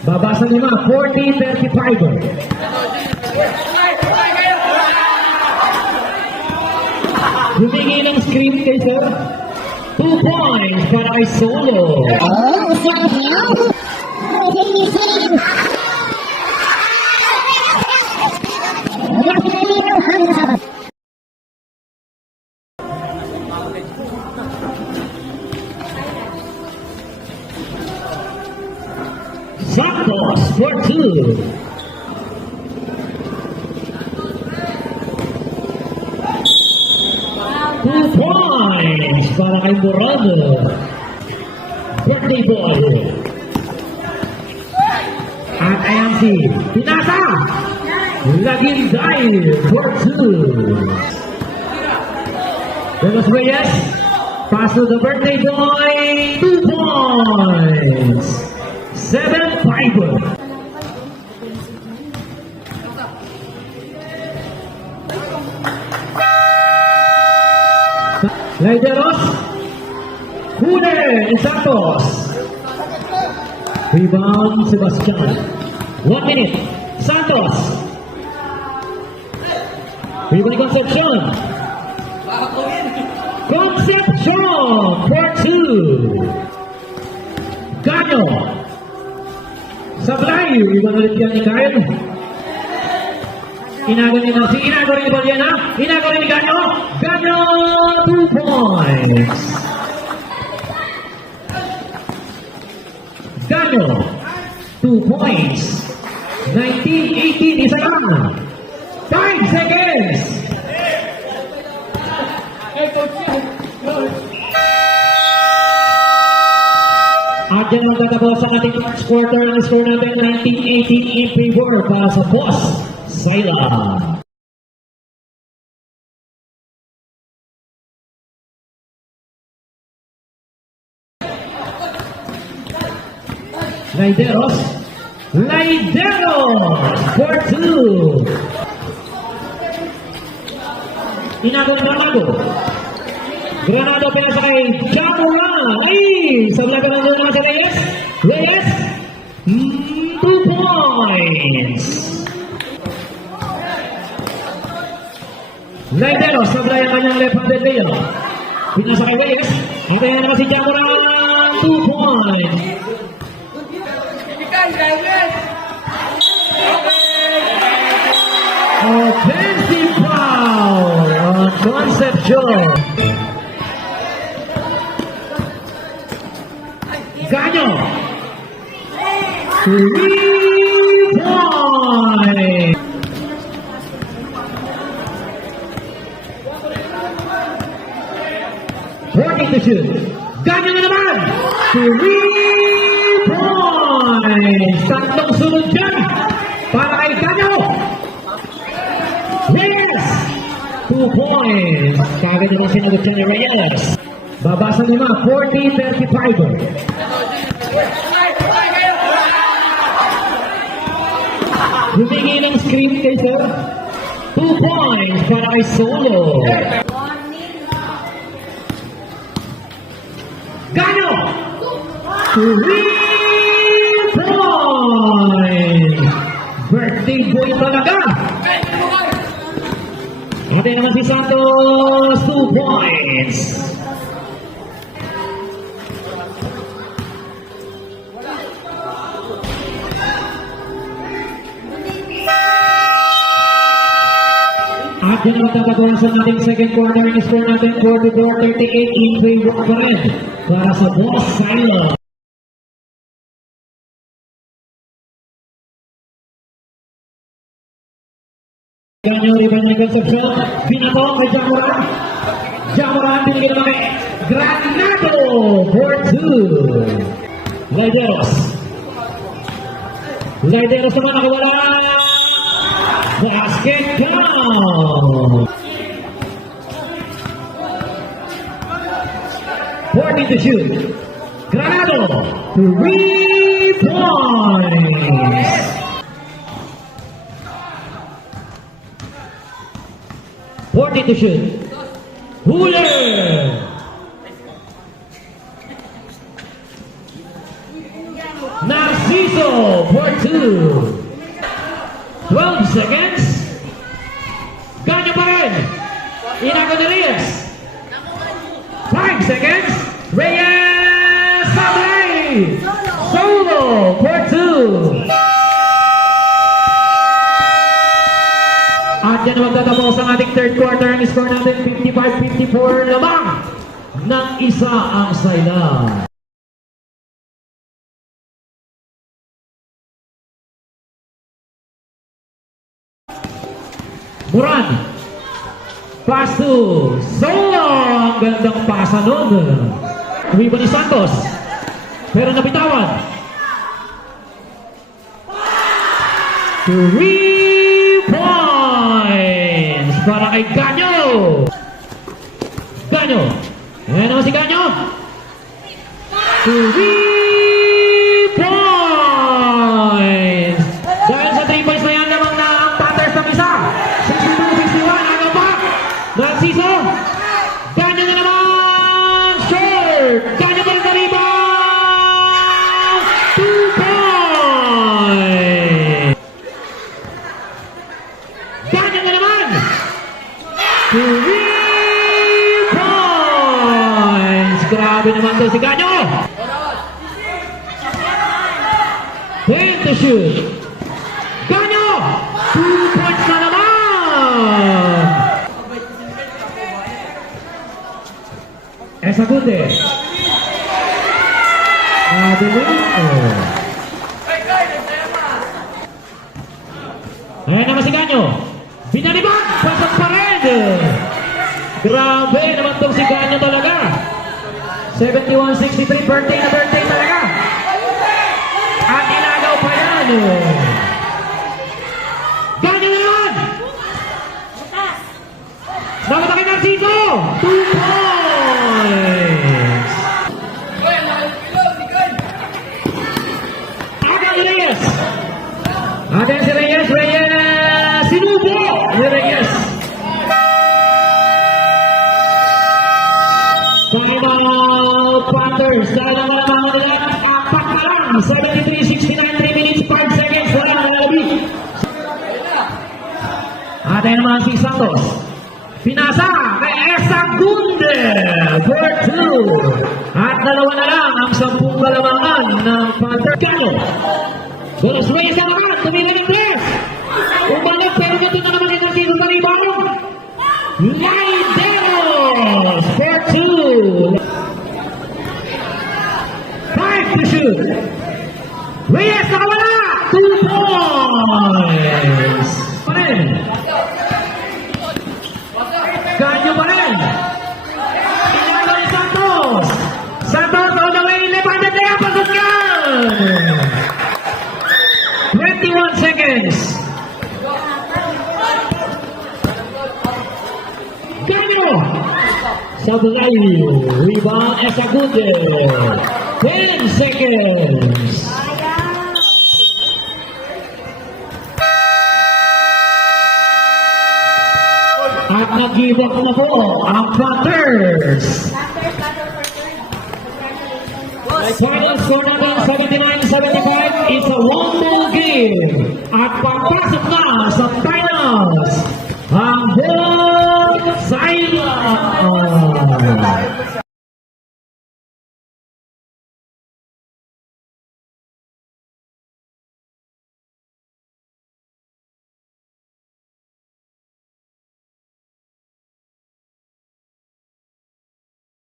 Babasa nyo na, 40-35. Humingi ng screen kay sir. 2 points para kay Solo. Oh, somehow, anything. Santos for 2. Points para kay Morado. Birthday boy. At ayan si Pinasa. Laginday for 2. Dennis Reyes. Pass to the birthday boy. 2 points. 7-5. Laideros, Hune Santos. Rebound Sebastian. 1 minute. Santos. Rebound Concepcion. Concepcion for 2. Gano. Sablay. Rebound ulit yan ni Kyle. Inago rin si Inago rin ba yan ha? Inago rin ni Gano. Gano 2 points. Gano 2 points. 19-18 isa lang. 5 seconds. At yan magtatapos ang ating first quarter ng score natin 19-18 in favor para sa Boss Saila. Laideros for 2. Inago na Granado. Granado pinasa kay Jamora. Ay! Sablaga ng muna si Reyes. Reyes. 2 points. Laideros sablay ang kanyang left-handed layer. Pinasa kay Reyes. At ayan naman si Jamora. 2 points. Offensive foul on Concepcion. Gano. 3 points. Working to shoot. Gano na naman. 3 points. Tatlong sunod dyan. Para kay Gano. Reyes. 2 points. Kagad naman sinagot siya ni Reyes. Babasa nyo na, 40-35. Humingi ng screen kay sir. 2 points para kay Solo. Gano! 3 points! Birthday boy talaga! Ate naman si Santos, 2 points! At yun ang matatapuan sa ating second quarter ng score natin 44-38 in favor pa rin para sa Boss Saila. Ganyo riban niya Concepcion, pinatawang kay Jamora. Jamora binigyan naman kay Granado for 2. Laideros. Laideros naman nakawala. Basket count. 40 to shoot. Granado, 3 points. Forty to shoot. Huler. Narciso. for 2. 12 seconds. Ganyo pa rin. Inago ni Reyes. 5 seconds. Reyes Sablay. Solo for 2. At yan na magtatapos ang ating third quarter. Ang score natin 55-54 lamang ng isa ang sila. Moran. Pass to Solo. Ang gandang pasa nun. Uwiba ni Santos. Pero nabitawan. 3 points para kay Ganyo. Ganyo. Ayan naman si Ganyo. 3 points. Dahil sa 3 points na yan lamang na ang Panthers ng isa. 62-61. Ano pa? Narciso. Ganyo na naman. Short. Ganyo pa rin sa rebound. 2 points. Ganyo na naman. 3 points. Grabe naman to si Ganyo. 10 to shoot. Ganyo. 2 points na naman. Esagunde. Adelino. Ayan naman si Ganyo. Binalibag. Pasok pa rin. Grabe naman tong si Ganyo talaga. 71-63. Birthday na birthday talaga. At inagaw pa yan. Ganyo na naman. Dapat kay Narciso. 2 points. Aga ni Reyes. Aga si Reyes. Reyes. Sinubo. Ni Reyes. Final Panthers. Dahil ang mga nila apat na lang. 73-69. 3 minutes 5 seconds. Wala na nalabi. At ayun naman si Santos. Pinasa kay Esagunde for 2. At dalawa na lang ang 10 kalamangan ng Panthers. Ganyo. Golos Reyes na naman. Tumila ng press. Umalag pero nito na naman yung Narciso sa rebound. Laideros for 2. 5 to shoot. Reyes nakawala. 2 points. Pa rin. Ganyo pa rin. Inagaw ni Santos. Santos on the way. Left-handed layup. Pasok yan. 21 seconds. Ganyo. Sablay. Rebound Esagunde. 10 seconds. At nag-give up na po ang Panthers. Final score natin 79-75. It's a one-ball game. At papasok na